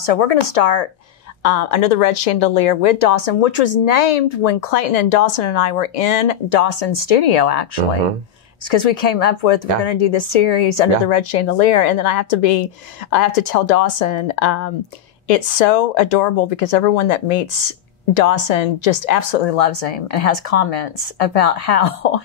So we're going to start Under the Red Chandelier with Dawson, which was named when Clayton and Dawson and I were in Dawson's studio, actually. Mm-hmm. It's because we came up with, we're going to do this series Under the Red Chandelier. And then I have to tell Dawson, it's so adorable because everyone that meets Dawson just absolutely loves him and has comments about how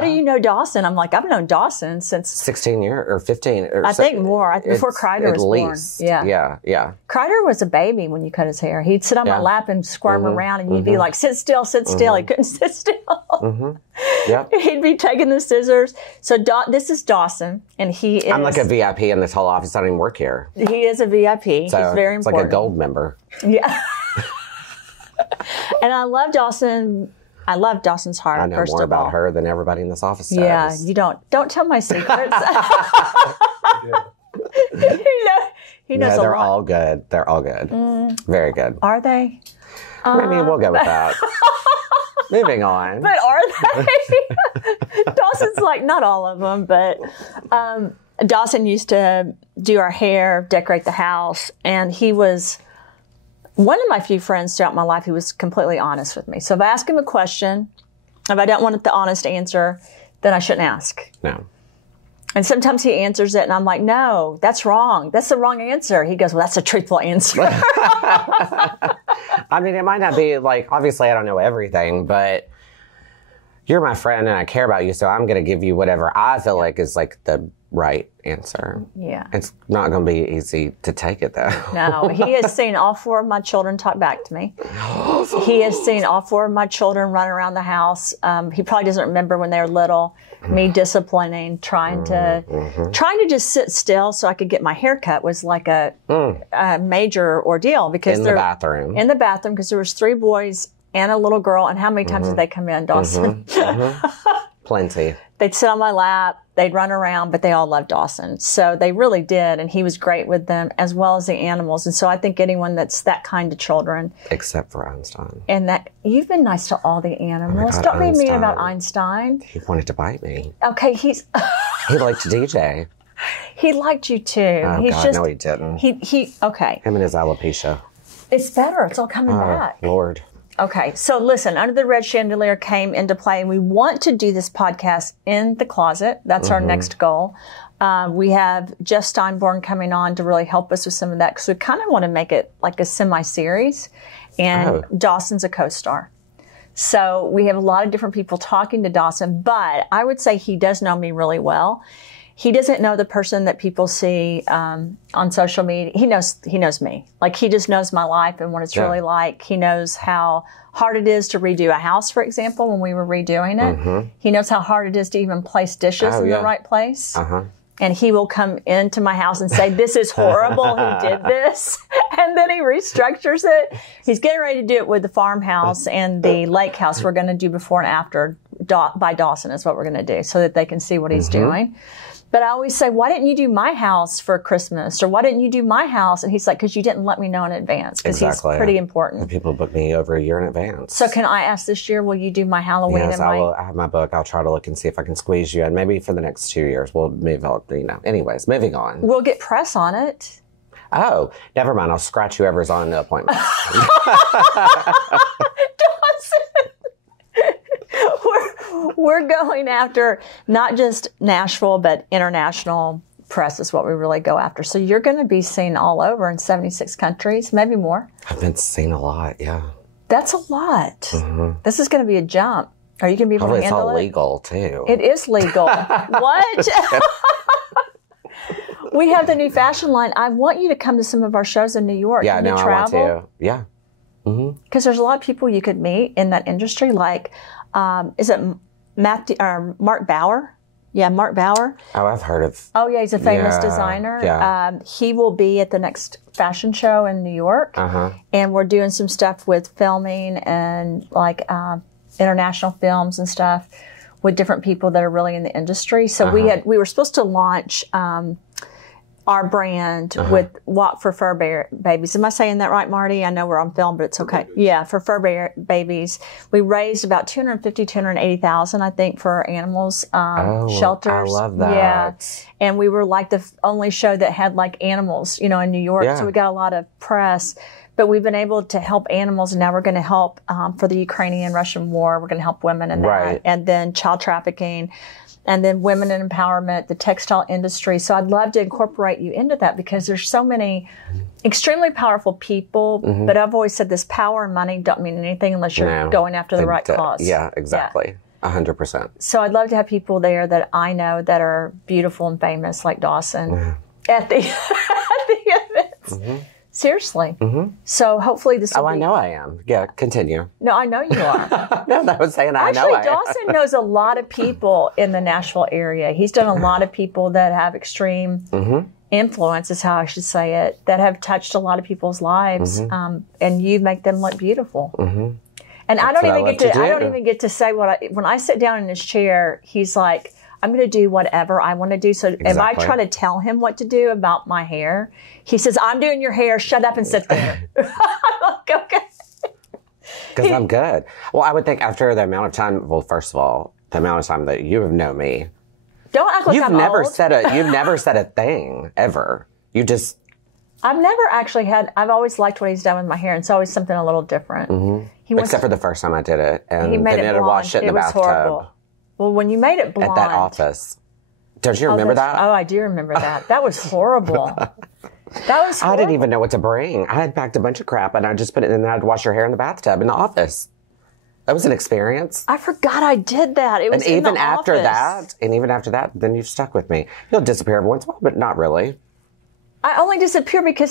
do you know Dawson? I'm like, I've known Dawson since 16 years or 15. Or I think more. Before Kreider was born. Yeah. Kreider was a baby when you cut his hair. He'd sit on my lap and squirm around and you'd be like, sit still, sit still. He couldn't sit still. Yep. He'd be taking the scissors. So this is Dawson and he is. I'm like a VIP in this whole office. I don't even work here. He is a VIP. So he's very important. It's like a gold member. Yeah. And I love Dawson. I love Dawson's heart. I know more about her than everybody in this office does. Yeah, you don't tell my secrets. he knows a lot. They're all good. They're all good. Very good. Are they? Maybe we'll go with that. Moving on. But are they? Dawson's like, not all of them, but Dawson used to do our hair, decorate the house, and he was one of my few friends throughout my life who was completely honest with me. So if I ask him a question, if I don't want the honest answer, then I shouldn't ask. No. And sometimes he answers it and I'm like, no, that's wrong. That's the wrong answer. He goes, well, that's a truthful answer. I mean, it might not be like, obviously I don't know everything, but you're my friend and I care about you. So I'm going to give you whatever I feel like is like the right answer. Yeah. It's not going to be easy to take it though. No, he has seen all 4 of my children talk back to me. He has seen all 4 of my children run around the house. He probably doesn't remember when they were little, me disciplining, trying to just sit still so I could get my hair cut was like a major ordeal because in the bathroom. In the bathroom because there was 3 boys and a little girl. And how many times did they come in, Dawson? Plenty. They'd sit on my lap, they'd run around, but they all loved Dawson. So they really did, and he was great with them as well as the animals. And so I think anyone that's that kind of children. Except for Einstein. And that you've been nice to all the animals. God, don't be mean about Einstein. He wanted to bite me. Okay, He liked to DJ. He liked you too. Oh, He's God, just, no, he didn't. Okay. Him and his alopecia. It's better. It's all coming back. Lord. Okay, so listen, Under the Red Chandelier came into play, and we want to do this podcast in the closet. That's our next goal. We have Jeff Steinborn coming on to really help us with some of that, because we kind of want to make it like a semi-series, and Dawson's a co-star. So we have a lot of different people talking to Dawson, but I would say he does know me really well. He doesn't know the person that people see on social media. He knows me. Like, he just knows my life and what it's really like. He knows how hard it is to redo a house, for example, when we were redoing it. He knows how hard it is to even place dishes in the right place. And he will come into my house and say, this is horrible. He did this. And then he restructures it. He's getting ready to do it with the farmhouse and the lake house. We're going to do before and after by Dawson is what we're going to do so that they can see what he's doing. But I always say, why didn't you do my house for Christmas? Or why didn't you do my house? And he's like, because you didn't let me know in advance. Because he's pretty important. And people book me over a year in advance. So can I ask this year, will you do my Halloween? Yes, I have my book. I'll try to look and see if I can squeeze you in. Maybe for the next 2 years. We'll move on, Anyways, moving on. We'll get press on it. Oh, never mind. I'll scratch whoever's on the appointment. We're going after not just Nashville, but international press is what we really go after. So you're going to be seen all over in 76 countries, maybe more. I've been seen a lot, yeah. That's a lot. This is going to be a jump. Are you going to be able to handle it? It's all legal, too. It is legal. What? We have the new fashion line. I want you to come to some of our shows in New York. Yeah, no, I want to. Yeah. Because there's a lot of people you could meet in that industry, like, is it Mark Bauer? Yeah, Mark Bauer. Oh, I've heard of. Oh, yeah, he's a famous designer. Yeah. He will be at the next fashion show in New York. And we're doing some stuff with filming and like international films and stuff with different people that are really in the industry. So we were supposed to launch our brand with Walk for Fur Babies. Am I saying that right, Marty? I know we're on film, but it's okay. Yeah, for fur babies. We raised about $250,000-$280,000, I think, for our animals shelters. I love that. Yeah. And we were like the only show that had like animals, you know, in New York. Yeah. So we got a lot of press. But we've been able to help animals, and now we're going to help for the Ukrainian-Russian war. We're going to help women in that. Right. And then child trafficking. And then women in empowerment, the textile industry. So I'd love to incorporate you into that because there's so many extremely powerful people. But I've always said this: power and money don't mean anything unless you're going after the right cause. Yeah, exactly. 100%. So I'd love to have people there that I know that are beautiful and famous, like Dawson, at the events. Seriously. So hopefully this will I know I am. Yeah, continue. No, I know you are. No, that was saying I know I am. Actually, Dawson knows a lot of people in the Nashville area. He's done a lot of people that have extreme influence, is how I should say it, that have touched a lot of people's lives. And you make them look beautiful. And I don't even get to say when I sit down in his chair, he's like, I'm going to do whatever I want to do. So if I try to tell him what to do about my hair, he says, I'm doing your hair. Shut up and sit there. I'm like, okay. Because I'm good. Well, I would think after the amount of time, well, first of all, the amount of time that you have known me. Don't act like I'm old. You've never said a thing, ever. You just... I've never actually I've always liked what he's done with my hair. And it's always something a little different. Except for the first time I did it. And he made then it I had to wash it in the bathtub. Horrible. Well, when you made it blonde. At that office. Don't you remember that? Oh, I do remember that. That was horrible. That was horrible. I didn't even know what to bring. I had packed a bunch of crap and I just put it in and I'd wash your hair in the bathtub in the office. That was an experience. I forgot I did that. It was in the office. And even after that, then you've stuck with me. You'll disappear every once in a while, but not really. I only disappear because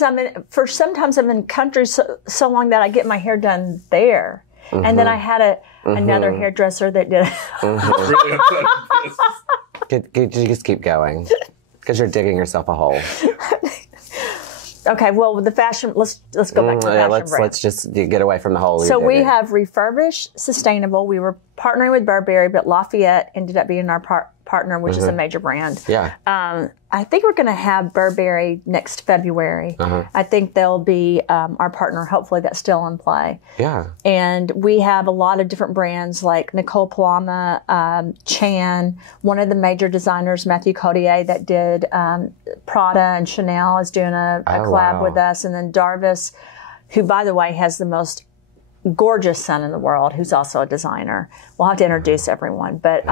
sometimes I'm in country so long that I get my hair done there. And then I had another hairdresser that did it. You just keep going because you're digging yourself a hole. Okay, well, with the fashion, let's go back to the fashion brand. Let's just get away from the hole. So we have Refurbished Sustainable. We were partnering with Burberry, but Lafayette ended up being our partner, which is a major brand. Yeah. I think we're going to have Burberry next February. I think they'll be our partner. Hopefully that's still in play. Yeah. And we have a lot of different brands like Nicole Palama, Chan, one of the major designers, Matthew Cotier, that did Prada and Chanel is doing a collab with us. And then Darvis, who, by the way, has the most gorgeous son in the world, who's also a designer. We'll have to introduce everyone. But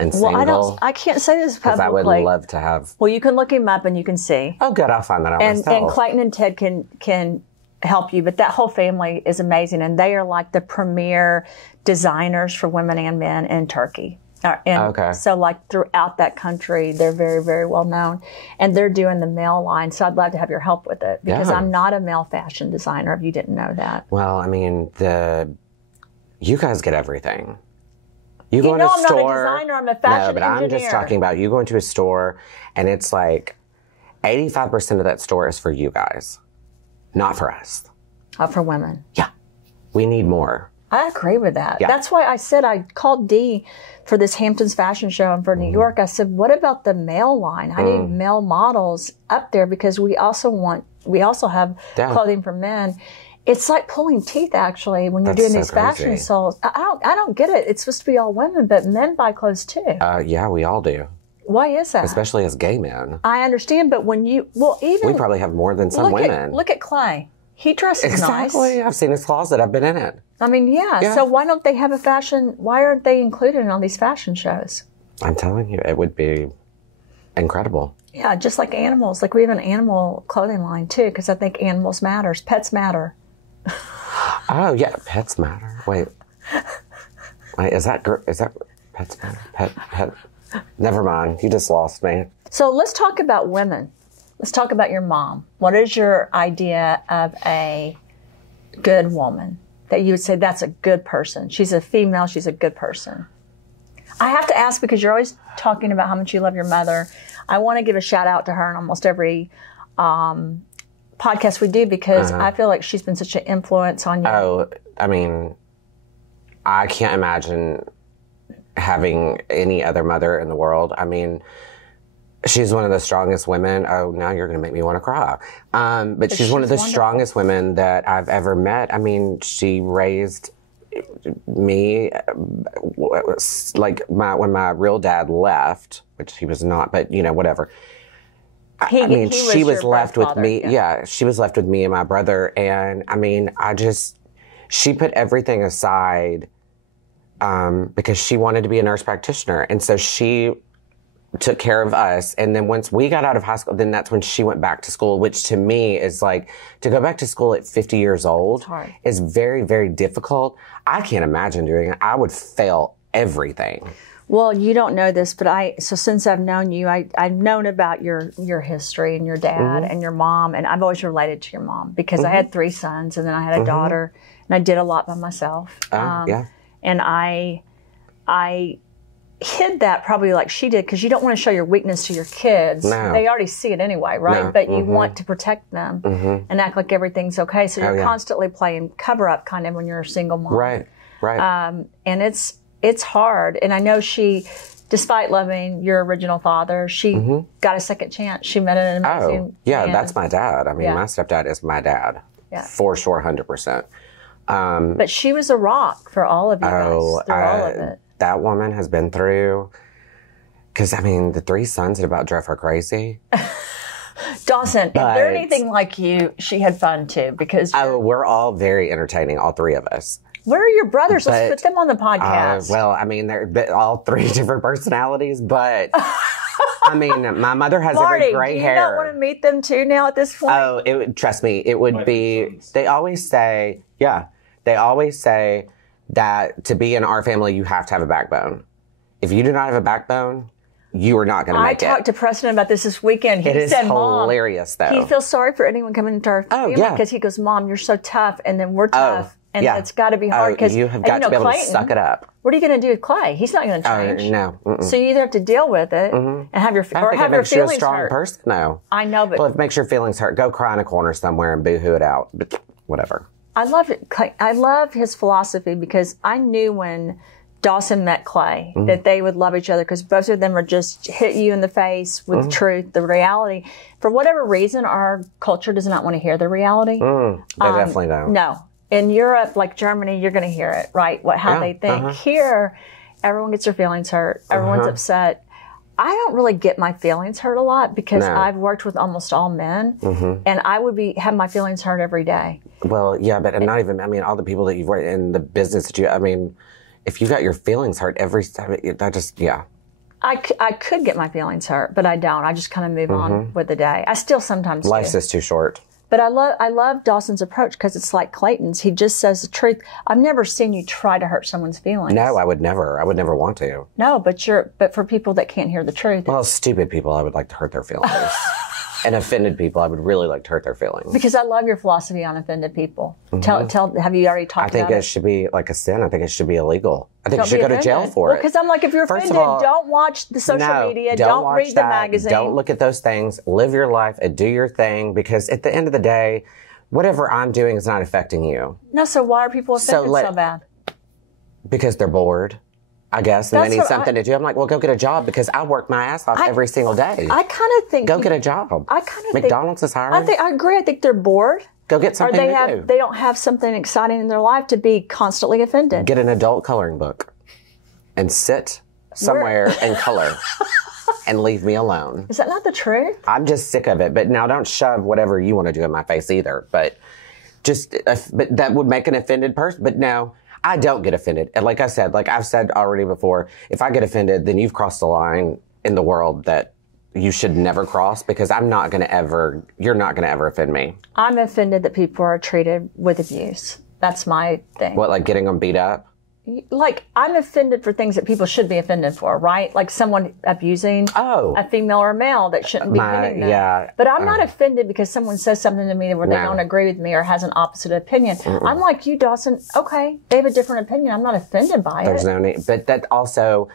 and single. I can't say this publicly. I would love to have. Well, you can look him up and you can see. Oh, good. I'll find that out myself. And Clayton and Ted can help you. But that whole family is amazing. And they are like the premier designers for women and men in Turkey. So like throughout that country, they're very, very well known. And they're doing the male line. So I'd love to have your help with it because I'm not a male fashion designer, if you didn't know that. Well, I mean, you guys get everything. You go know in a I'm store, not a designer, I'm a fashion No, but engineer. I'm just talking about you go into a store and it's like 85% of that store is for you guys, not for us. For women. Yeah. We need more. I agree with that. Yeah. That's why I said I called Dee for this Hamptons fashion show and for New York. I said, what about the male line? I need male models up there because we also have clothing for men. It's like pulling teeth, actually, when you're doing these fashion shows. I don't get it. It's supposed to be all women, but men buy clothes too. Yeah, we all do. Why is that? Especially as gay men. I understand, but when we probably have more than some women. Look at Clay. He dresses nice. Exactly. I've seen his closet. I've been in it. I mean, yeah. So why don't they have why aren't they included in all these fashion shows? I'm telling you, it would be incredible. Yeah, just like animals. Like we have an animal clothing line too, because I think animals matters. Pets matter. Oh yeah, pets matter. Wait, is that pets matter? Pet. Never mind. You just lost me. So let's talk about women. Let's talk about your mom. What is your idea of a good woman that you would say that's a good person? She's a female. She's a good person. I have to ask because you're always talking about how much you love your mother. I want to give a shout out to her in almost every podcast we do because I feel like she's been such an influence on you. Oh, I mean, I can't imagine having any other mother in the world. I mean, She's one of the strongest women. Oh, now you're going to make me want to cry. But she's one of the wonderful. strongest women that I've ever met. I mean, she raised me like when my real dad left, which he was not, but whatever. She was left with me. Yeah, she was left with me and my brother. And I mean, she put everything aside because she wanted to be a nurse practitioner. And so she took care of us. And then once we got out of high school, then that's when she went back to school, which to me is like, to go back to school at 50 years old is very, very difficult. I can't imagine doing it. I would fail everything. Well, you don't know this, but so since I've known you, I've known about your history and your dad and your mom, and I've always related to your mom because I had 3 sons and then I had a daughter, and I did a lot by myself. Yeah. And I hid that probably like she did because you don't want to show your weakness to your kids. No. They already see it anyway, right? No. But you want to protect them and act like everything's okay. So you're constantly playing cover up kind of when you're a single mom. Right. And it's hard. And I know she, despite loving your original father, she got a second chance. She met an amazing man. That's my dad. I mean, my stepdad is my dad. Yeah. For sure, 100%. But she was a rock for all of you guys, through all of it. That woman has been through, because I mean, the 3 sons had about drove her crazy. Dawson, if they're anything like you, she had fun too, because we're all very entertaining, all 3 of us. Where are your brothers? Let's put them on the podcast. Well, I mean, they're all 3 different personalities, but I mean, my mother has Marty, every gray hair. Do you not want to meet them too now at this point? Oh, trust me, it would be, they always say that to be in our family, you have to have a backbone. If you do not have a backbone, you are not going to make it. I talked to Preston about this weekend. It is hilarious, though. He feels sorry for anyone coming into our family because he goes, Mom, you're so tough, and then we're tough. And it's got to be hard because you have got to be able to suck it up. What are you going to do with Clay? He's not going to change. No. So you either have to deal with it and have your feelings hurt. It makes you a strong person. No. I know, but well, if it makes your feelings hurt, go cry in a corner somewhere and boo-hoo it out. But whatever. I love it. I love his philosophy because I knew when Dawson met Clay that they would love each other because both of them would just hit you in the face with the truth, the reality. For whatever reason, our culture does not want to hear the reality. They definitely don't. No. In Europe, like Germany, you're going to hear it, right? How they think. Here, everyone gets their feelings hurt. Everyone's upset. I don't really get my feelings hurt a lot because I've worked with almost all men, and I would have my feelings hurt every day. Well, yeah, but not even, I mean, all the people that you've worked in the business that I mean, if you got your feelings hurt every time, that just, I could get my feelings hurt, but I don't. I just kind of move on with the day. I still sometimes Life's do. just too short. But I love Dawson's approach because it's like Clayton's. He just says the truth. I've never seen you try to hurt someone's feelings. No, I would never. I would never want to. No, but for people that can't hear the truth. Well, stupid people, I would like to hurt their feelings. And offended people, I would really like to hurt their feelings. Because I love your philosophy on offended people. Have you already talked about it? I think it should be like a sin. I think it should be illegal. I think you should go to jail for it. Because I'm like, if you're offended, don't watch the social media. Don't read the magazine. Don't look at those things. Live your life and do your thing. Because at the end of the day, whatever I'm doing is not affecting you. No, so why are people offended so bad? Because they're bored, I guess, and they need something to do. I'm like, well, go get a job because I work my ass off every single day. I kind of think... Go get a job. I kind of McDonald's is hiring. I agree. I think they're bored. Go get something to do. They don't have something exciting in their life to be constantly offended. Get an adult coloring book and sit somewhere and color. And leave me alone. Is that not the truth? I'm just sick of it. But now don't shove whatever you want to do in my face either. But but that would make an offended person. But no, I don't get offended. And like I said, like I've said already before, if I get offended, then you've crossed the line in the world that you should never cross because you're not going to ever offend me. I'm offended that people are treated with abuse. That's my thing. What, like getting them beat up? Like, I'm offended for things that people should be offended for, right? Like someone abusing a female or male that shouldn't be hitting them. Yeah. But I'm not offended because someone says something to me where they don't agree with me or has an opposite opinion. I'm like you, Dawson. Okay, they have a different opinion. I'm not offended by it. There's no need. But that also,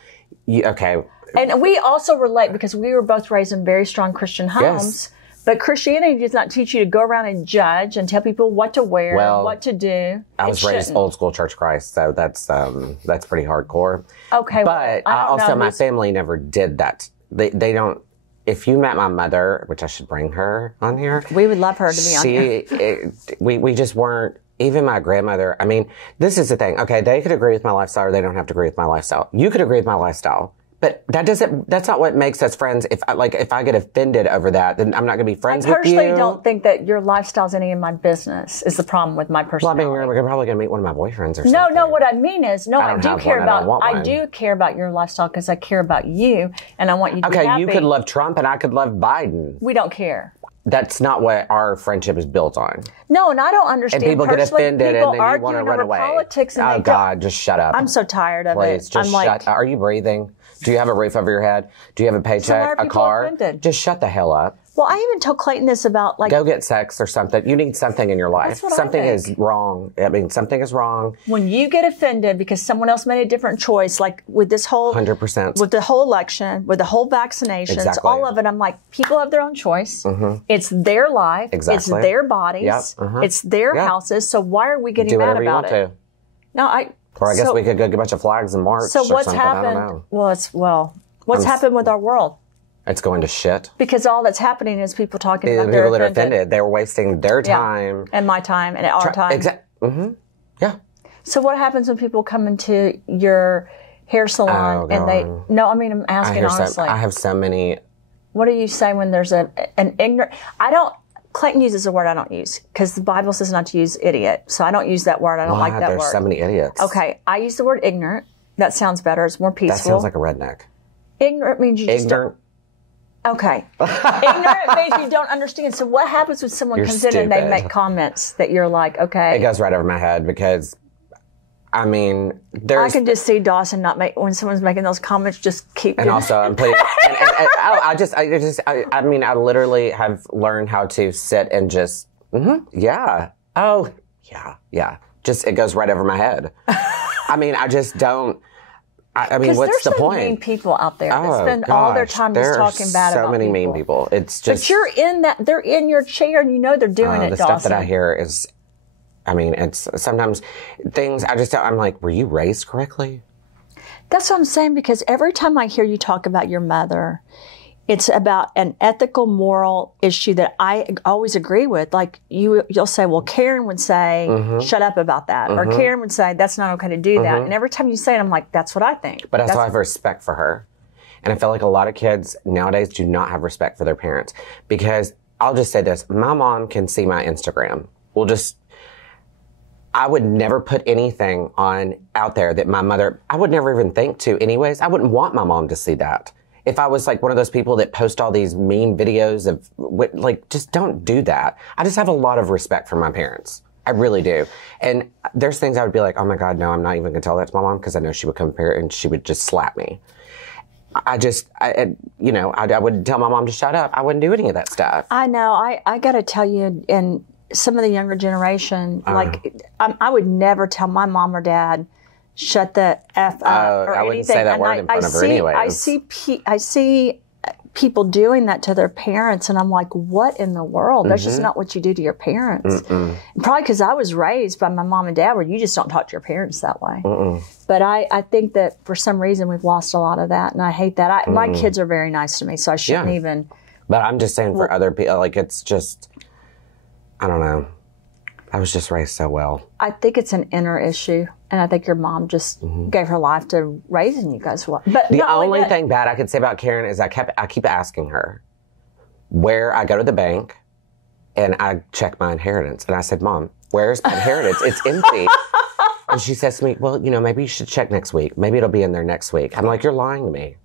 okay. And we also relate because we were both raised in very strong Christian homes. Yes. But Christianity does not teach you to go around and judge and tell people what to wear, what to do. I was raised old school Church Christ, so that's pretty hardcore. Okay, but my family never did that. They don't. if you met my mother, which I should bring her on here. We would love her to be on here. We just weren't, even my grandmother, I mean, this is the thing. Okay, they could agree with my lifestyle or they don't have to agree with my lifestyle. You could agree with my lifestyle. But that's not what makes us friends. If I get offended over that, then I'm not going to be friends with you. I personally don't think that your lifestyle's any of my business is the problem with my personality. Well, I mean, we're probably going to meet one of my boyfriends or something. No, what I mean is, I do care about your lifestyle because I care about you and I want you to be happy. Okay, you could love Trump and I could love Biden. We don't care. That's not what our friendship is built on. No, and I don't understand. And people get offended and then you want to run away. Politics and oh, God, just shut up. I'm so tired of it. Please, just shut up. Are you breathing? Do you have a roof over your head? Do you have a paycheck, a car? Offended? Just shut the hell up. Well, I even told Clayton this about go get sex or something. You need something in your life. Something is wrong. I mean, something is wrong. When you get offended because someone else made a different choice, like with this whole 100%, with the whole election, with the whole vaccinations, all of it, I'm like, people have their own choice. Mm-hmm. It's their life. Exactly. It's their bodies. Yep. Uh-huh. It's their houses. So why are we getting mad about it? To. No, Or I guess we could go get a bunch of flags in March. So what's happened? What's happened with our world? It's going to shit. Because all that's happening is people talking about people that are offended. They're wasting their time. And my time and our time. Exactly. Mm-hmm. Yeah. So what happens when people come into your hair salon and they... No, I mean, I'm asking honestly. I have so many... What do you say when there's an ignorant... Clayton uses a word I don't use because the Bible says not to use idiot. So I don't use that word. I don't like that word. There's so many idiots. Okay. I use the word ignorant. That sounds better. It's more peaceful. That sounds like a redneck. Ignorant means you just don't... Okay. Ignorant means you don't understand. So what happens when someone comes in and they make comments that you're like, okay. It goes right over my head because, I mean, I can just see Dawson when someone's making those comments, just keep. And also, I'm pleased. I mean, I literally have learned how to sit and just, yeah. Oh, yeah. Just, it goes right over my head. I mean, I just don't. I mean, what's the point? There's so mean people out there that spend all their time just talking bad about people. So many mean people. It's just. But you're in that. They're in your chair, and you know they're doing it. The stuff that I hear is, I mean, it's sometimes things I'm like, were you raised correctly? That's what I'm saying because every time I hear you talk about your mother, it's about an ethical, moral issue that I always agree with. Like you'll say, well, Karen would say, shut up about that. Or Karen would say, that's not okay to do that. And every time you say it, I'm like, that's what I think. But that's why I have respect for her. And I feel like a lot of kids nowadays do not have respect for their parents. Because I'll just say this. My mom can see my Instagram. I would never put anything out there that my mother, I would never even think to anyways. I wouldn't want my mom to see that. If I was like one of those people that post all these mean videos of just don't do that. I just have a lot of respect for my parents. I really do. And there's things I would be like, oh my God, no, I'm not even gonna tell that to my mom because I know she would come here and she would just slap me. I wouldn't tell my mom to shut up. I wouldn't do any of that stuff. I know. I gotta tell you, and some of the younger generation, I would never tell my mom or dad, shut the F up or anything. I wouldn't say that word in front of her anyway. I see people doing that to their parents, and I'm like, what in the world? That's just not what you do to your parents. Probably because I was raised by my mom and dad where you just don't talk to your parents that way. But I think that for some reason we've lost a lot of that, and I hate that. My kids are very nice to me, so I shouldn't even. But I'm just saying for other people, like it's just, I don't know. I was just raised so well. I think it's an inner issue, and I think your mom just gave her life to raising you guys well. But the only thing bad I could say about Karen is I keep asking her where I go to the bank and I check my inheritance. And I said, Mom, where's my inheritance? It's empty. And she says to me, well, maybe you should check next week. Maybe it'll be in there next week. I'm like, you're lying to me.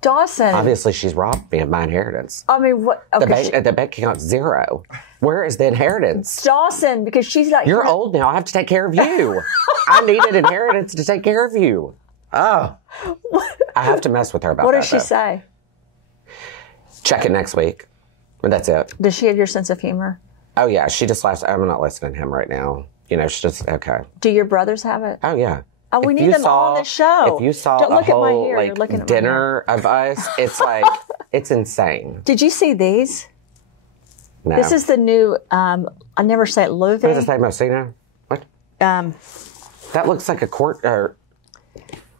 Dawson. Obviously, she's robbed me of my inheritance. I mean, what? Okay, the bank account's zero. Where is the inheritance? Dawson, because she's like... You're old now. I have to take care of you. I need an inheritance to take care of you. Oh. I have to mess with her about that. What does she say? Check it next week. But that's it. Does she have your sense of humor? Oh, yeah. She just laughs. I'm not listening to him right now. She's just, okay. Do your brothers have it? Oh, yeah. Oh, we need them all on the show. If you saw a whole dinner of us, it's like, it's insane. Did you see these? No. This is the new, I never say it, Louis. What does it say, Mosina? What? That looks like a court,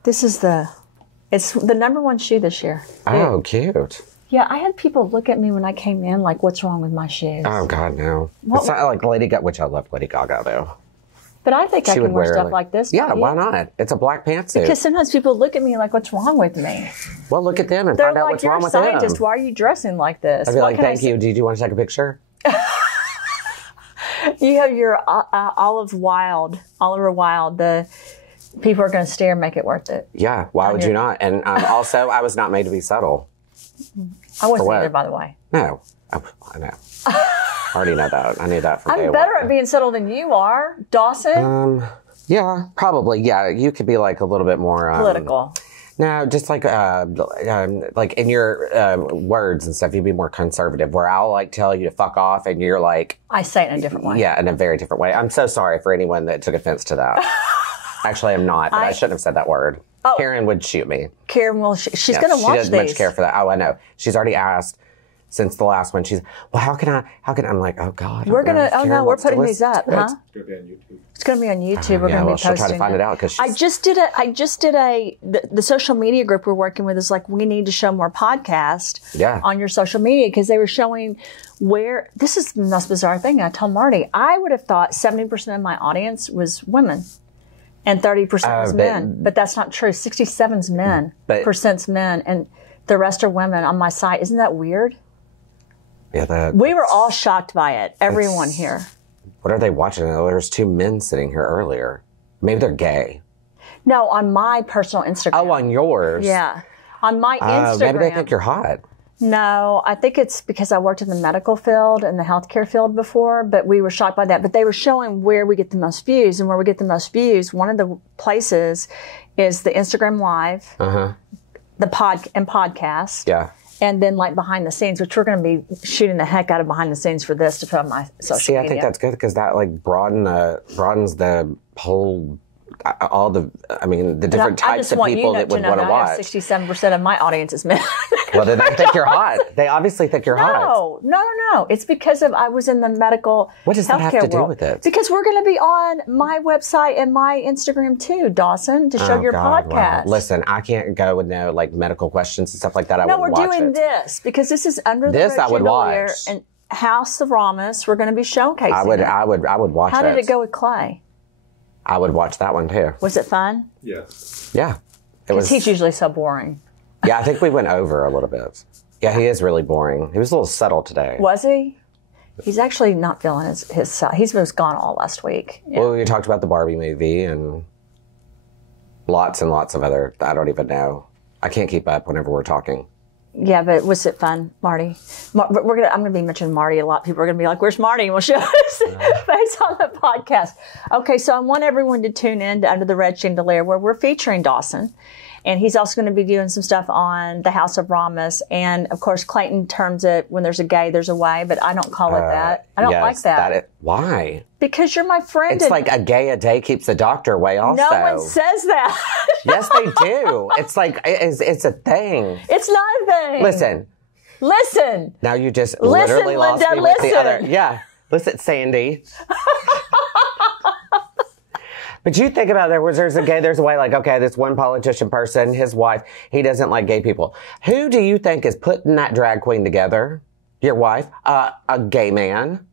This is it's the number one shoe this year. Oh, cute. Yeah, I had people look at me when I came in like, what's wrong with my shoes? Oh, God, no. It's not like Lady Gaga, which I love Lady Gaga, though. But I think I can wear stuff like this. Yeah, why not? It's a black pantsuit. Because sometimes people look at me like, what's wrong with me? Well, look at them and find out what's wrong with them. They're like, you're a scientist. Why are you dressing like this? I'd be like, thank you. Do you want to take a picture? You have your Oliver Wilde. The people are going to stare, make it worth it. Yeah, why would you not? And also, I was not made to be subtle. I wasn't either, by the way. No, I know. I already know that. I knew that from day one. I'm better at being subtle than you are, Dawson. Yeah, probably. Yeah, you could be like a little bit more political. No, just like in your words and stuff, you'd be more conservative. Where I'll like tell you to fuck off, and you're like, I say it in a different way. Yeah, in a very different way. I'm so sorry for anyone that took offense to that. Actually, I'm not. But I shouldn't have said that word. Oh, Karen would shoot me. Karen will. She's going to watch these. She doesn't much care for that. Oh, I know. She's already asked. Since the last one, she's, well, how can I'm like, oh, God. We're putting these up, huh? It's going to be on YouTube. It's going to be on YouTube. We're going to be posting. She'll try to find it out. Cause I just did the social media group we're working with is like, we need to show more podcasts on your social media because they were showing where, this is the most bizarre thing. I told Marty, I would have thought 70% of my audience was women and 30% was men. But that's not true. 67's men, percent's men, and the rest are women on my site. Isn't that weird? Yeah, we were all shocked by it. Everyone here. What are they watching? There's two men sitting here earlier. Maybe they're gay. No, on my personal Instagram. Oh, on yours? Yeah. On my Instagram. Maybe they think you're hot. No, I think it's because I worked in the medical field and the healthcare field before, but we were shocked by that. But they were showing where we get the most views, and where we get the most views, one of the places is the Instagram Live, the podcast. Yeah. And then like behind the scenes, which we're going to be shooting the heck out of behind the scenes for this to put on my social media. I think that's good because that like broadens the whole, the different types of people that would want to watch. 67% of my audience is men. Well, then they think you're hot. They obviously think you're hot. No. It's because I was in the medical What does that have to do with it? Because we're going to be on my website and my Instagram too, Dawson, to show your podcast. Wow. Listen, I can't go with no like medical questions and stuff like that. We're doing this because this is Under the Red Chandelier and House of Rahmas. We're going to be showcasing. I would watch it. How did it go with Clay? I would watch that one too. Was it fun? Yes. Yeah. Because he's usually so boring. Yeah, I think we went over a little bit. Yeah, he is really boring. He was a little subtle today. Was he? He's actually not feeling his he was gone all last week. Yeah. Well, we talked about the Barbie movie and lots and lots of other, I don't even know. I can't keep up whenever we're talking. Yeah, but was it fun, Marty? I'm going to be mentioning Marty a lot. People are going to be like, where's Marty? And we'll show his face on the podcast. Okay, so I want everyone to tune in to Under the Red Chandelier, where we're featuring Dawson. And he's also going to be doing some stuff on the House of Rahmas. And, of course, Clayton terms it, when there's a gay, there's a way. But I don't call it that. I don't like that. Why? Because you're my friend. It's like a gay a day keeps the doctor away also. No one says that. Yes, they do. It's like, it's a thing. It's not a thing. Listen. Now you just literally lost me with the other. Yeah. Listen, Sandy. But you think about there's a gay, there's a way, like, okay, this one politician person, his wife, he doesn't like gay people. Who do you think is putting that drag queen together? Your wife? A gay man?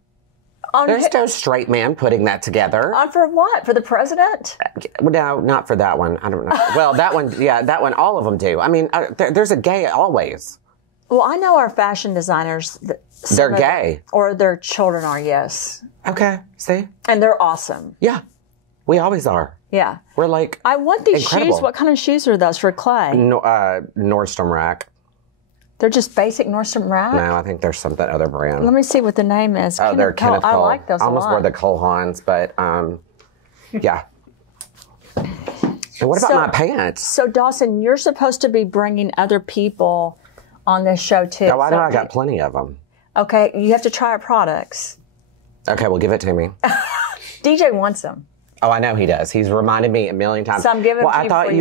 There's no straight man putting that together. For what? For the president? No, not for that one. I don't know. Well, that one, all of them do. I mean, there's a gay always. Well, I know our fashion designers. They're gay. Or their children are, yes. Okay, see? And they're awesome. Yeah. We always are. Yeah. We're like, I want these shoes. What kind of shoes are those for Clay? Nordstrom Rack. They're just basic Nordstrom Rack? No, I think there's some other brand. Let me see what the name is. Oh, they're Kenneth Cole. I like those a lot. Almost wore the Cole Haans, but yeah. And what about my pants? So, Dawson, you're supposed to be bringing other people on this show, too. Oh, I know. I got plenty of them. Okay. You have to try our products. Okay, well, give it to me. DJ wants them. Oh, I know he does. He's reminded me a million times. So I'm giving I thought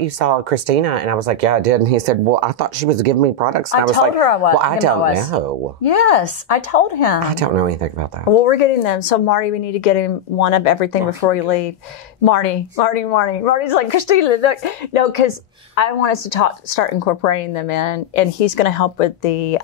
you saw Christina, and I was like, yeah, I did. And he said, well, I thought she was giving me products. And I was told like, her I was. Well, I don't know. Yes, I told him. I don't know anything about that. Well, we're getting them. So Marty, we need to get him one of everything before we leave. Marty's like, Christina, no, because I want us to start incorporating them in, and he's going to help with the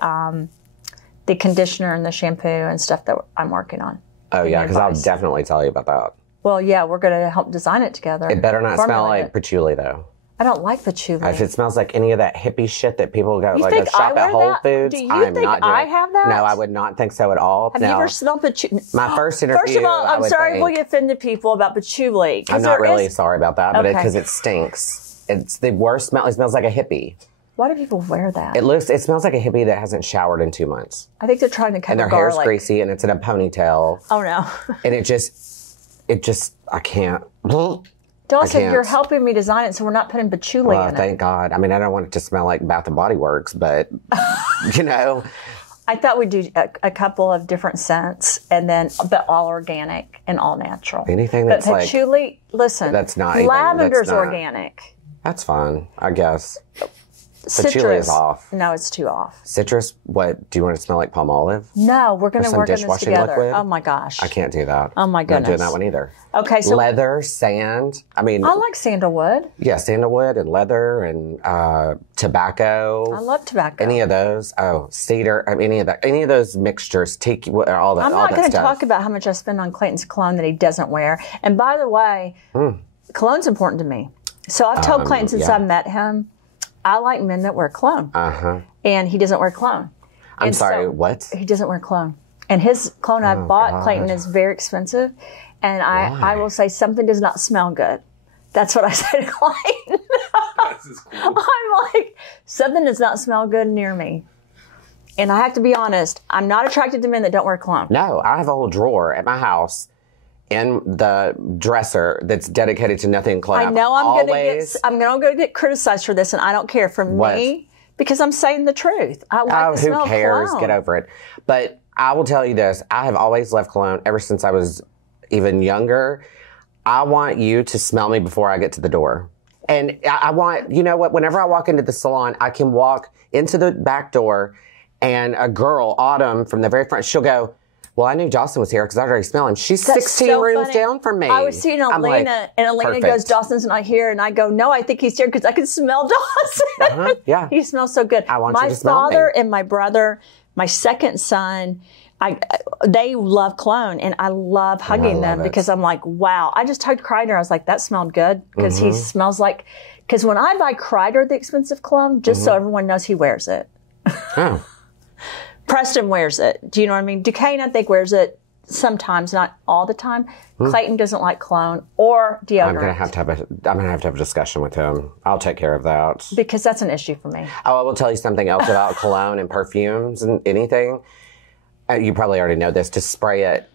conditioner and the shampoo and stuff that I'm working on. Oh yeah, because I'll definitely tell you about that. Well, yeah, we're going to help design it together. It better not smell like patchouli, though. I don't like patchouli. If it smells like any of that hippie shit that people go go shop at Whole Foods, do you think I have that? No, I would not think so at all. Have you ever smelled patchouli? My first interview. First of all, I'm sorry if we offended people about patchouli. I'm not really sorry about that, but because it stinks. It's the worst smell. It smells like a hippie. Why do people wear that? It smells like a hippie that hasn't showered in 2 months. I think they're trying to cover and their hair's greasy and it's in a ponytail. Oh no! And it just I can't. Dawson, you're helping me design it, so we're not putting patchouli in it. Thank God. I mean, I don't want it to smell like Bath and Body Works, but I thought we'd do a couple of different scents, but all organic and all natural. Anything that's but patchouli, listen, that's not lavender's organic. That's fine, I guess. Citrus. Patchouli is off. No, it's too off. Citrus, what? Do you want it to smell like palm olive? No, we're going to work on this together. Liquid? Oh my gosh. I can't do that. Oh my goodness. I'm not doing that one either. Okay, so. Leather, sand. I like sandalwood. Yeah, sandalwood and leather and tobacco. I love tobacco. Any of those. Oh, cedar. Any of that. Any of those mixtures. Tiki, all that. I'm not going to talk about how much I spend on Clayton's cologne that he doesn't wear. And by the way, cologne's important to me. So I've told Clayton since I met him, I like men that wear cologne. And he doesn't wear cologne. I'm sorry, what? He doesn't wear cologne. And his cologne I bought, Clayton, is very expensive. And I will say something does not smell good. That's what I say to Clayton. I'm like, something does not smell good near me. And I have to be honest, I'm not attracted to men that don't wear cologne. No, I have a whole drawer at my house in the dresser that's dedicated to nothing cologne. I know I'm going to get criticized for this, and I don't care. For me, because I'm saying the truth. I like the smell of cologne. Who cares? Get over it. But I will tell you this. I have always loved cologne ever since I was even younger. I want you to smell me before I get to the door. And I want, you know what, whenever I walk into the salon, I can walk into the back door and a girl, Autumn, from the very front, she'll go, well, I knew Dawson was here because I already smell him. She's 16 rooms down from me. I was seeing Elena, and Elena goes, Dawson's not here. And I go, no, I think he's here because I can smell Dawson. Yeah. He smells so good. I want you to smell my father and my brother, my second son, they love cologne, and I love hugging them because I'm like, wow. I just hugged Kreider. I was like, that smelled good because he smells like, because when I buy Kreider, the expensive cologne, just so everyone knows he wears it. Oh. Preston wears it. Do you know what I mean? Duquesne, I think, wears it sometimes, not all the time. Clayton doesn't like cologne or deodorant. I'm gonna have to have a discussion with him. I'll take care of that because that's an issue for me. Oh, I will tell you something else about cologne and perfumes and anything. You probably already know this. To spray it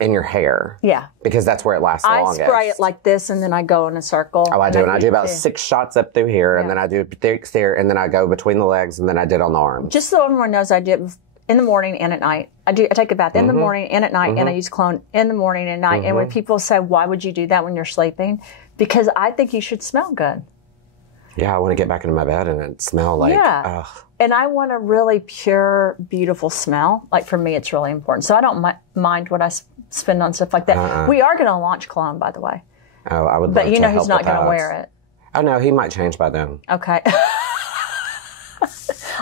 in your hair. Yeah. Because that's where it lasts the longest. I spray it like this, and then I go in a circle. Oh, I do. And I do about 6 shots up through here, and then I do 6 here, and then I go between the legs, and then I did on the arm. Just so everyone knows, I do it in the morning and at night. I take a bath in the morning and at night, and I use cologne in the morning and night. And when people say, why would you do that when you're sleeping? Because I think you should smell good. Yeah, I want to get back into my bed and it smell like, ugh. And I want a really pure, beautiful smell. Like for me, it's really important. So I don't mind what I spend on stuff like that. We are going to launch cologne, by the way. Oh, I would. But you know he's not going to wear it. Oh no, he might change by then. Okay.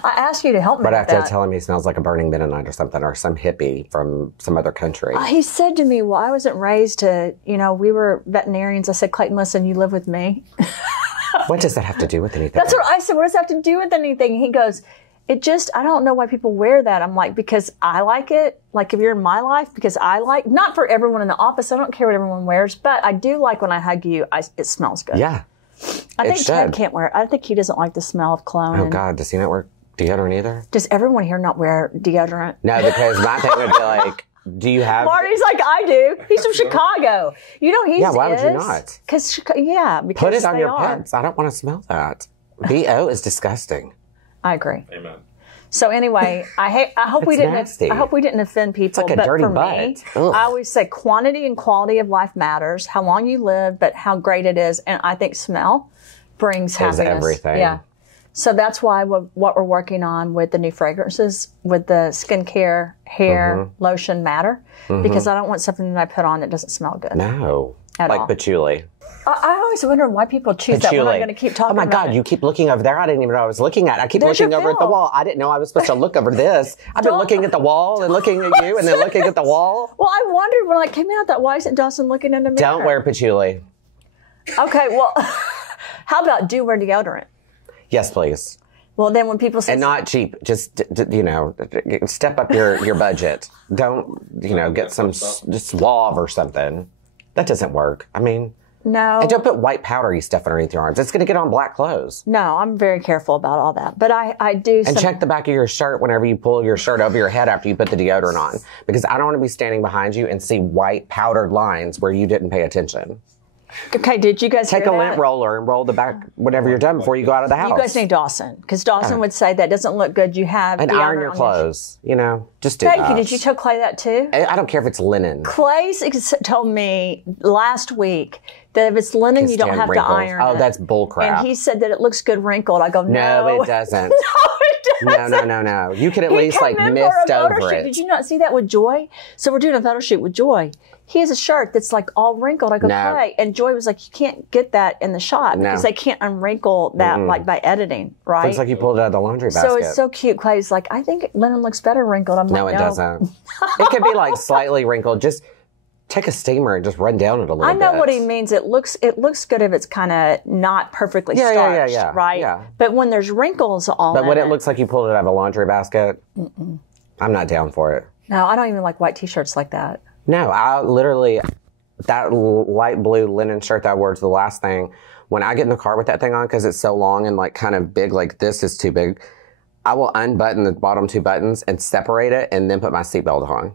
I asked you to help me with that. But I have to tell him he smells like a burning Mennonite or something, or some hippie from some other country. He said to me, well, I wasn't raised to, we were veterinarians. I said, Clayton, listen, you live with me. What does that have to do with anything? That's what I said. What does that have to do with anything? He goes, I don't know why people wear that. I'm like, because I like it. Like if you're in my life, because not for everyone in the office. I don't care what everyone wears, but I do like when I hug you, it smells good. Yeah. I think Ted can't wear it. I think he doesn't like the smell of cologne. Oh God, does he not wear deodorant either? Does everyone here not wear deodorant? No, because my thing would be like, do you have... Marty's like, I do. He's from Chicago. Yeah, why would you not? Because put it on your pants. I don't want to smell that. BO is disgusting. I agree. Amen. So anyway, I hope we didn't. Nasty. I hope we didn't offend people. It's like a but dirty for butt. me, Ugh. I always say quantity and quality of life matters. How long you live, but how great it is. And I think smell brings happiness. Everything. Yeah. So that's why what we're working on with the new fragrances, with the skincare, hair, lotion matter, because I don't want something that I put on that doesn't smell good. No. At like all. patchouli. I always wonder why people choose that when I'm going to keep talking about Oh my God, you keep looking over there. I didn't even know I was looking at. I keep looking over at the wall. I didn't know I was supposed to look over this. I've been looking at the wall and looking at you and then looking at the wall. Well, I wondered when I came out that why isn't Dawson looking in the mirror? Don't wear patchouli. Okay, well, how about do wear deodorant? Yes, please. Well, then when people say... And not cheap. Just, step up your budget. Don't, get some just Suave or something. That doesn't work. I mean... No. And don't put white powdery stuff underneath your arms. It's going to get on black clothes. No, I'm very careful about all that. But I do... And check the back of your shirt whenever you pull your shirt over your head after you put the deodorant on. Because I don't want to be standing behind you and see white powdered lines where you didn't pay attention. Okay, did you guys Take hear a that? lint roller and roll the back whenever you're done before you go out of the house. You guys need Dawson, because Dawson would say that doesn't look good. You have and iron your clothes. Just do Thank that. you. Did you tell Clay that too? I don't care if it's linen. Clay told me last week that if it's linen, you don't have wrinkles. to iron it. Oh, that's bullcrap. And he said that it looks good wrinkled. I go, no, it doesn't. No, it doesn't. No. You can at least mist over it. Did you not see that with Joy? So we're doing a photo shoot with Joy. He has a shirt that's like all wrinkled. I go, Clay. And Joy was like, you can't get that in the shot because they can't unwrinkle that like by editing, right? Looks like you pulled it out of the laundry basket. So it's so cute. Clay's like, I think linen looks better wrinkled. I'm like, no. It doesn't. It could be like slightly wrinkled. Just take a steamer and just run down it a little bit. I know what he means. It looks good if it's kind of not perfectly starched, right? Yeah. But when there's wrinkles all But when it looks like you pulled it out of a laundry basket, I'm not down for it. No, I don't even like white T-shirts like that. No, I literally, that light blue linen shirt that I wore to the last thing, when I get in the car with that thing on, because it's so long and like kind of big, like this is too big, I will unbutton the bottom two buttons and separate it and then put my seatbelt on.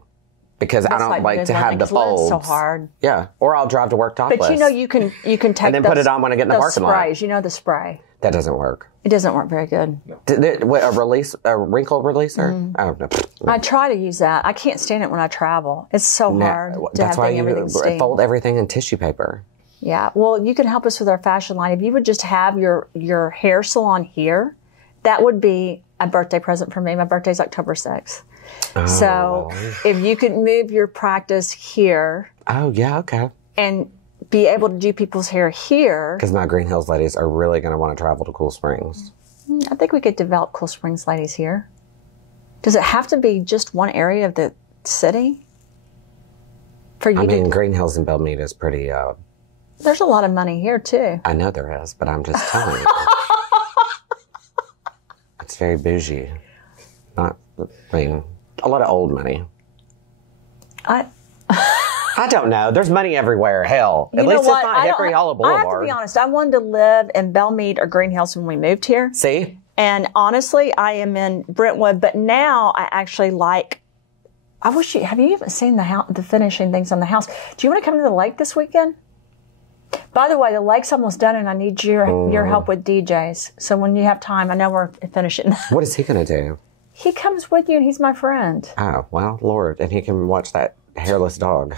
Because I don't like to have the folds. So hard. Yeah. Or I'll drive to work topless. But you can take and then put it on when I get in the parking lot. Sprays. You know the spray. That doesn't work. It doesn't work very good. No. A wrinkle releaser? Oh, no. I try to use that. I can't stand it when I travel. It's so hard to have everything steam. Fold everything in tissue paper. Yeah. Well, you can help us with our fashion line. If you would just have your hair salon here, that would be a birthday present for me. My birthday's October 6th. Oh. So if you could move your practice here. Oh, yeah, okay. And be able to do people's hair here. Because my Green Hills ladies are really going to want to travel to Cool Springs. I think we could develop Cool Springs ladies here. Does it have to be just one area of the city? For you Green Hills and Belmead is pretty... There's a lot of money here, too. I know there is, but I'm just telling you. It's very bougie. A lot of old money. I don't know. There's money everywhere. Hell, at least it's not Hickory Hollow Boulevard. I have to be honest. I wanted to live in Belmead or Green Hills when we moved here. See? And honestly, I am in Brentwood, but now I actually like. Have you even seen the finishing things on the house? Do you want to come to the lake this weekend? By the way, the lake's almost done, and I need your help with DJs. So when you have time, I know we're finishing. What is he going to do? He comes with you, and he's my friend. Oh, well, Lord. And he can watch that hairless dog.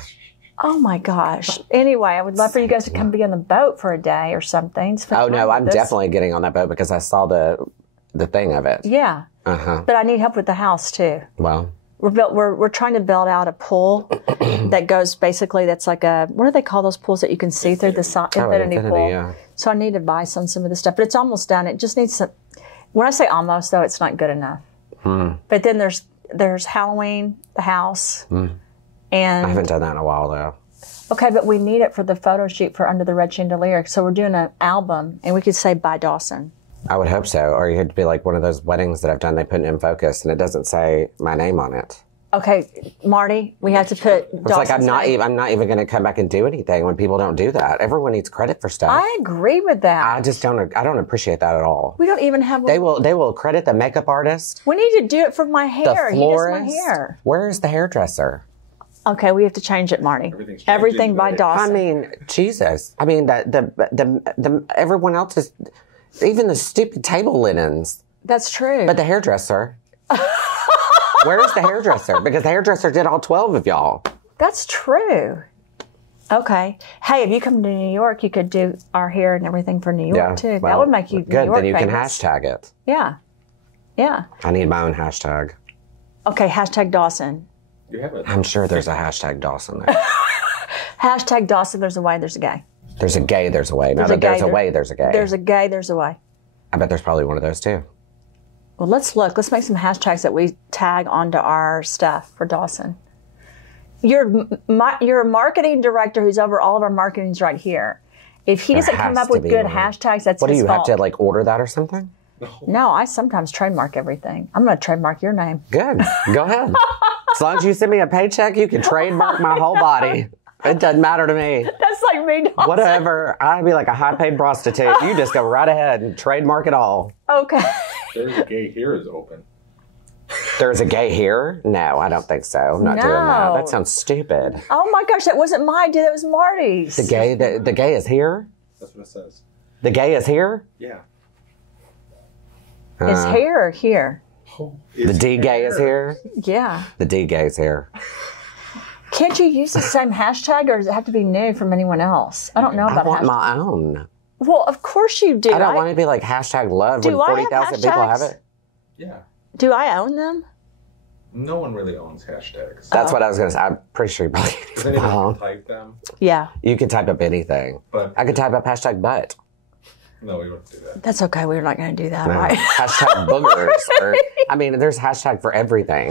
Oh, my gosh. Anyway, I would love for you guys to come be on the boat for a day or something. Oh, no, I'm definitely getting on that boat because I saw the thing of it. Yeah. Uh-huh. But I need help with the house, too. Well. We're trying to build out a pool that goes basically, that's like what do they call those pools that you can see through the infinity pool? Yeah. So I need to buy some of the stuff, but it's almost done. It just needs some, when I say almost though, it's not good enough. But then there's Halloween, the house. And I haven't done that in a while though. Okay, but we need it for the photo shoot for Under the Red Chandelier. So we're doing an album and we could say by Dawson. I would hope so. Or you could be like one of those weddings that I've done, they put in focus and it doesn't say my name on it. Okay, Marty, we have to put Dawson's It's like I'm not name. even going to come back and do anything when people don't do that. Everyone needs credit for stuff. I agree with that. I don't appreciate that at all. We don't even have They will credit the makeup artist. We need to do it for my hair. The florist. He does my hair. Where is the hairdresser? Okay, we have to change it, Marty. Everything by Dawson. I mean, Jesus. I mean, the everyone else is, even the stupid table linens. That's true. But the hairdresser. Where's the hairdresser? Because the hairdresser did all 12 of y'all. That's true. Okay. Hey, if you come to New York, you could do our hair and everything for New York, too. Well, that would make you good. New York then you famous. Can hashtag it. Yeah. Yeah. I need my own hashtag. Okay, hashtag Dawson. You have it. I'm sure there's a hashtag Dawson there. Hashtag Dawson, there's a way, there's a gay. There's a gay, there's a way. Now that there's a way, there's a gay. There's a gay, there's a way. I bet there's probably one of those too. Well, let's look. Let's make some hashtags that we tag onto our stuff for Dawson. You're a marketing director who's over all of our marketing's right here. If he doesn't come up with good hashtags, that's his fault. What, do you have to like order that or something? No, I sometimes trademark everything. I'm going to trademark your name. Good. Go ahead. As long as you send me a paycheck, you can trademark my whole body. It doesn't matter to me. That's like me, Dawson. Whatever. I'd be like a high-paid prostitute. You just go right ahead and trademark it all. Okay. There's a gay here is open. There's a gay here? No, I don't think so. I'm not doing that. That sounds stupid. Oh my gosh, that wasn't my idea. That was Marty's. The gay is here? That's what it says. The gay is here? Yeah. Is here or here? The D gay is here? Yeah. The D gay is here. Can't you use the same hashtag, or does it have to be new from anyone else? I don't know about I want my own. Well, of course you do. I don't want to be like hashtag love when 40,000 people have it. Yeah. Do I own them? No one really owns hashtags. That's what I was going to say. I'm pretty sure you probably Does anyone type them? Yeah. You can type up anything. But I could type up hashtag butt. No, we wouldn't do that. That's okay. We're not going to do that, No. right? Hashtag boogers. There's hashtag for everything.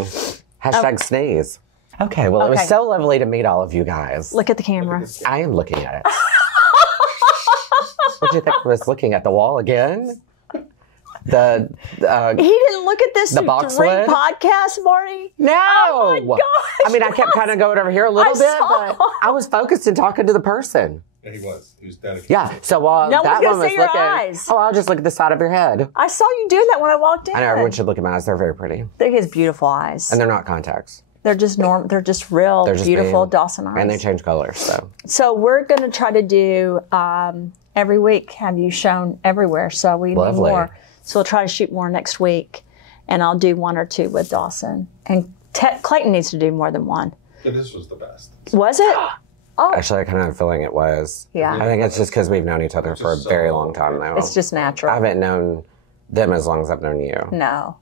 Hashtag sneeze. Okay, well, it was so lovely to meet all of you guys. Look at the camera. I am looking at it. What do you think I was looking at? The wall again? He didn't look at this the through box 3 lid? podcasts, Marty? No! Oh my gosh! I kept kind of going over here a little bit, but I was focused and talking to the person. Yeah, he was. He was dedicated. Yeah, so while no that one was see your looking, eyes. I'll just look at the side of your head. I saw you doing that when I walked in. I know, everyone should look at my eyes. They're very pretty. He has beautiful eyes. And they're not contacts. They're just They're just real, beautiful Dawson eyes. And they change colors, So we're going to try to do every week. Have you shown everywhere? So we need more. So we'll try to shoot more next week, and I'll do 1 or 2 with Dawson. And Clayton needs to do more than 1. Yeah, this was the best. Was it? Oh, Actually, I kind of have a feeling it was. Yeah. I think it's just because we've known each other for a very long time now. It's just natural. I haven't known them as long as I've known you. No.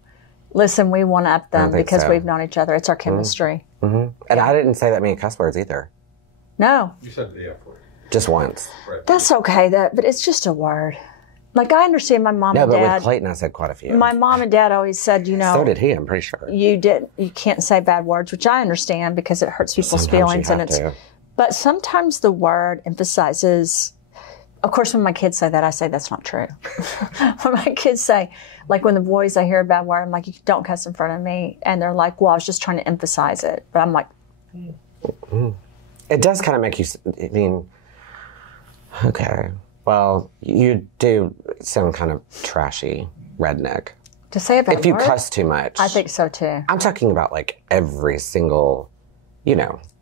Listen, we one up them because so. we've known each other. It's our chemistry. Mm-hmm. And I didn't say that many cuss words either. No. You said the F word. Just once. Right. That's okay, but it's just a word. Like, I understand my mom and but dad. with Clayton, I said quite a few. My mom and dad always said, So did he, I'm pretty sure. You can't say bad words, which I understand because it hurts people's Sometimes feelings. But sometimes the word emphasizes. Of course, when my kids say that, I say that's not true. When my kids say, like when the boys, I hear a bad word, I'm like, you don't cuss in front of me. And they're like, well, I was just trying to emphasize it. But I'm like. It does kind of make you, okay. Well, you do sound kind of trashy, redneck. To say a bad word? If you cuss too much. I think so too. I'm talking about like every single,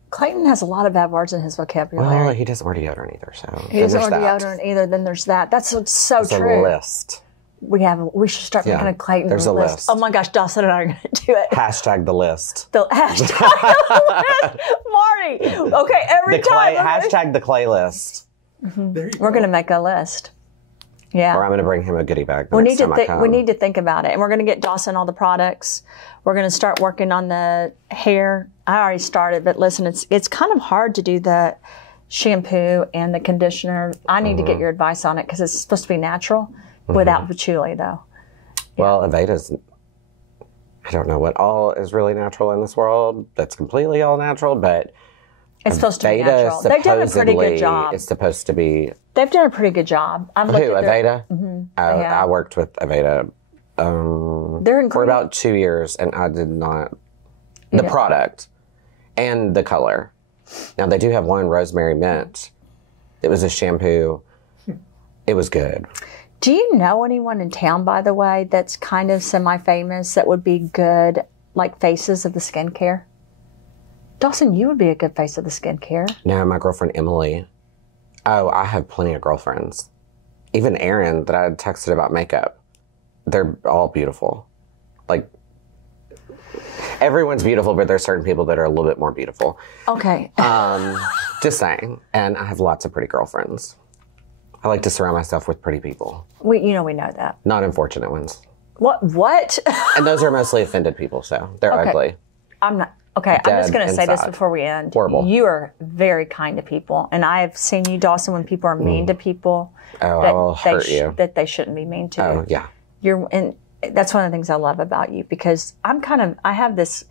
Clayton has a lot of bad words in his vocabulary. Well, he doesn't wear deodorant either, so. He doesn't wear deodorant either, then there's that. That's so There's true. a list. We should start making a Clayton there's a list. Oh my gosh, Dawson and I are going to do it. Hashtag the list. The hashtag the list. Marty. Okay, every time. Hashtag the Clay list. We're going to make a list. Yeah. Or I'm going to bring him a goodie bag the we next need time to I come. We need to think about it. And we're going to get Dawson all the products. We're going to start working on the hair. I already started, but listen, it's kind of hard to do the shampoo and the conditioner. I need to get your advice on it because it's supposed to be natural without patchouli, though. Well, Aveda's, I don't know what all is really natural in this world that's completely all natural, but it's supposed to be natural. They've done a pretty good job. It's supposed to be. They've done a pretty good job. Who, Aveda? I worked with Aveda for about 2 years, and I did not. The product and the color. Now, they do have one, Rosemary Mint. It was a shampoo. It was good. Do you know anyone in town, by the way, that's kind of semi-famous that would be good, like faces of the skincare? Dawson, you would be a good face of the skincare. No, my girlfriend Emily. Oh, I have plenty of girlfriends. Even Erin that I had texted about makeup. They're all beautiful. Like, Everyone's beautiful, but there's certain people that are a little bit more beautiful. Okay. Just saying. And I have lots of pretty girlfriends. I like to surround myself with pretty people. We know that. Not unfortunate ones. What? And those are mostly offended people, so they're ugly. I'm not. Okay, I'm just going to say this before we end. Horrible. You are very kind to people. And I've seen you, Dawson, when people are mean to people. Oh, I will hurt you. That they shouldn't be mean to. Oh, yeah. And that's one of the things I love about you, because I have this,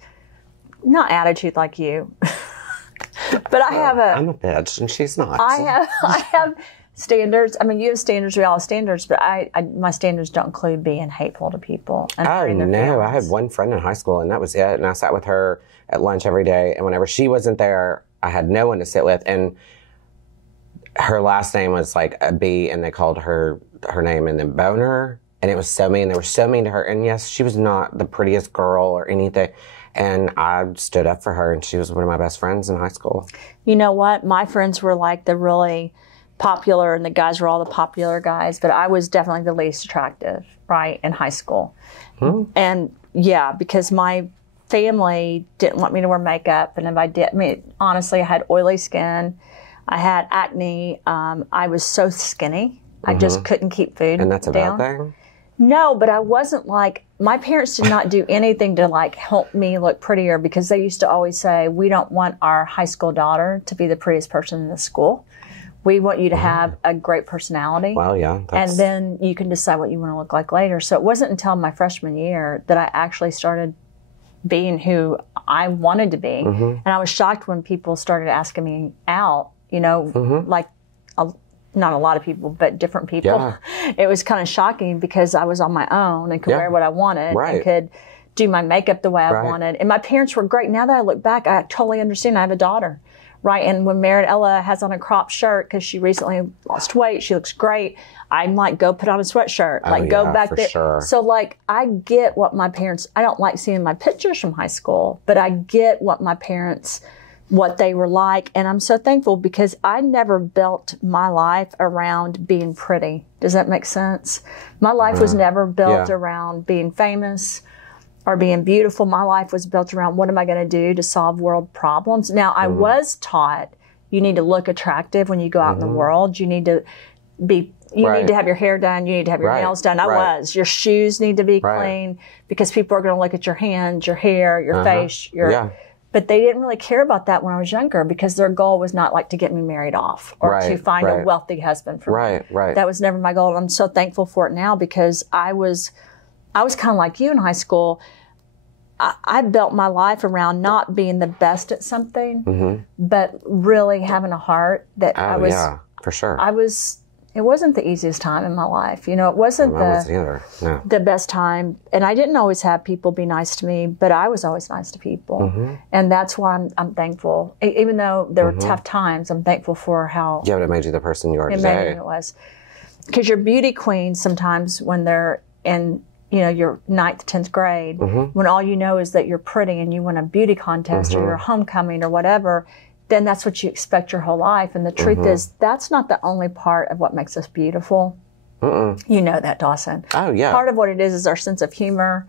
not attitude like you, but I have I'm a bitch and she's not. I have standards. I mean, you have standards, we all have standards, but my standards don't include being hateful to people. And no, I had one friend in high school and that was it. And I sat with her at lunch every day. And whenever she wasn't there, I had no one to sit with. And her last name was like a B, and they called her name and then Boner. And it was so mean. They were so mean to her. And yes, she was not the prettiest girl or anything. And I stood up for her, and she was one of my best friends in high school. You know what? My friends were like the really popular, and the guys were all the popular guys, but I was definitely the least attractive, right, in high school. And yeah, because my family didn't want me to wear makeup, and if I did, honestly, I had oily skin, I had acne, I was so skinny, I just couldn't keep food down. And that's a bad thing? No, but I wasn't like, my parents did not do anything to like help me look prettier, because they used to always say, we don't want our high school daughter to be the prettiest person in the school. We want you to have a great personality. Well, yeah. And then you can decide what you want to look like later. So it wasn't until my freshman year that I actually started being who I wanted to be. And I was shocked when people started asking me out, like not a lot of people, but different people. Yeah. It was kind of shocking because I was on my own and could wear what I wanted and could do my makeup the way I wanted. And my parents were great. Now that I look back, I totally understand. I have a daughter. Right. And when Ella has on a cropped shirt because she recently lost weight, she looks great. I'm like, go put on a sweatshirt. Go back there. Sure. So like, I get what my parents, I don't like seeing my pictures from high school, but I get what my parents, what they were like. And I'm so thankful because I never built my life around being pretty. Does that make sense? My life was never built around being famous or being beautiful. My life was built around what am I going to do to solve world problems. Now, I was taught you need to look attractive when you go out in the world. You need to be, need to have your hair done. You need to have your nails done. Your shoes need to be clean because people are going to look at your hands, your hair, your face, but they didn't really care about that when I was younger because their goal was not like to get me married off or to find a wealthy husband for me. That was never my goal. And I'm so thankful for it now because I was kind of like you in high school. I built my life around not being the best at something, but really having a heart that I was. Yeah, for sure. It wasn't the easiest time in my life. It wasn't the best time. And I didn't always have people be nice to me, but I was always nice to people. And that's why I'm thankful. Even though there were tough times, I'm thankful for how. Yeah, but it made you the person you are today. It was. Because your beauty queens sometimes when they're in your 9th, 10th grade, when all you know is that you're pretty and you win a beauty contest or your homecoming or whatever, then that's what you expect your whole life. And the truth is, that's not the only part of what makes us beautiful. You know that, Dawson. Oh, yeah. Part of what it is our sense of humor,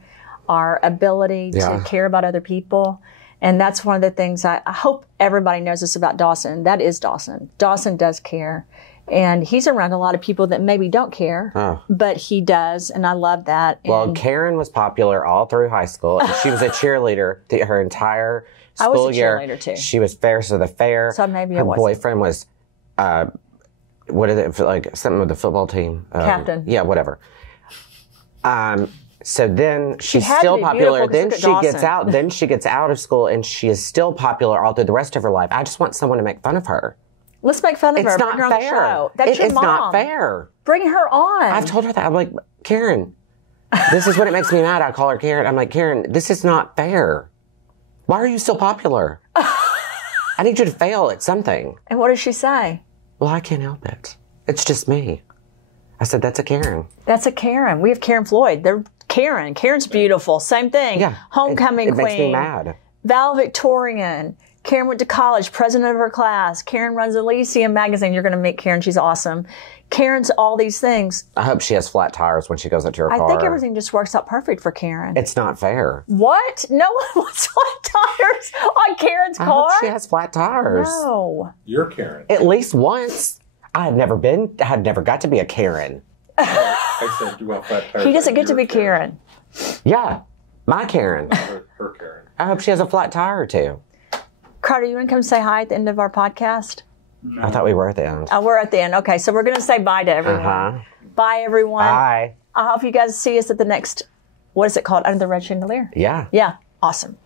our ability to care about other people. And that's one of the things I hope everybody knows this about Dawson. That is Dawson. Dawson does care. And he's around a lot of people that maybe don't care, but he does, and I love that. Well, Karen was popular all through high school. And she was a cheerleader her entire school year. I was a cheerleader, too. She was fairest of the fair. So maybe her boyfriend was, what is it, like something with the football team? Captain. Yeah, whatever. So then she's still popular. Then she gets out. Then she gets out of school, and she is still popular all through the rest of her life. I just want someone to make fun of her. Let's make fun of her. Bring her on the show. That's your mom. It's not fair. Bring her on. I've told her that. I'm like, Karen, this is when it makes me mad. I call her Karen. I'm like, Karen, this is not fair. Why are you still popular? I need you to fail at something. And what does she say? Well, I can't help it. It's just me. I said, that's a Karen. That's a Karen. We have Karen Floyd. They're Karen. Karen's beautiful. Same thing. Yeah. Homecoming queen. It makes me mad. Valedictorian. Karen went to college, president of her class. Karen runs Elysium magazine. You're going to meet Karen. She's awesome. Karen's all these things. I hope she has flat tires when she goes up to her car. I think everything just works out perfect for Karen. It's not fair. What? No one wants flat tires on Karen's car? I hope she has flat tires. No. You're Karen. At least once. I had never got to be a Karen. I said you want flat tires. He doesn't get to be Karen. Yeah. My Karen. Her Karen. I hope she has a flat tire or two. Carter, you want to come say hi at the end of our podcast? No. I thought we were at the end. Oh, we're at the end. Okay, so we're going to say bye to everyone. Uh-huh. Bye, everyone. Bye. I hope you guys see us at the next, what is it called? Under the Red Chandelier? Yeah. Yeah. Awesome.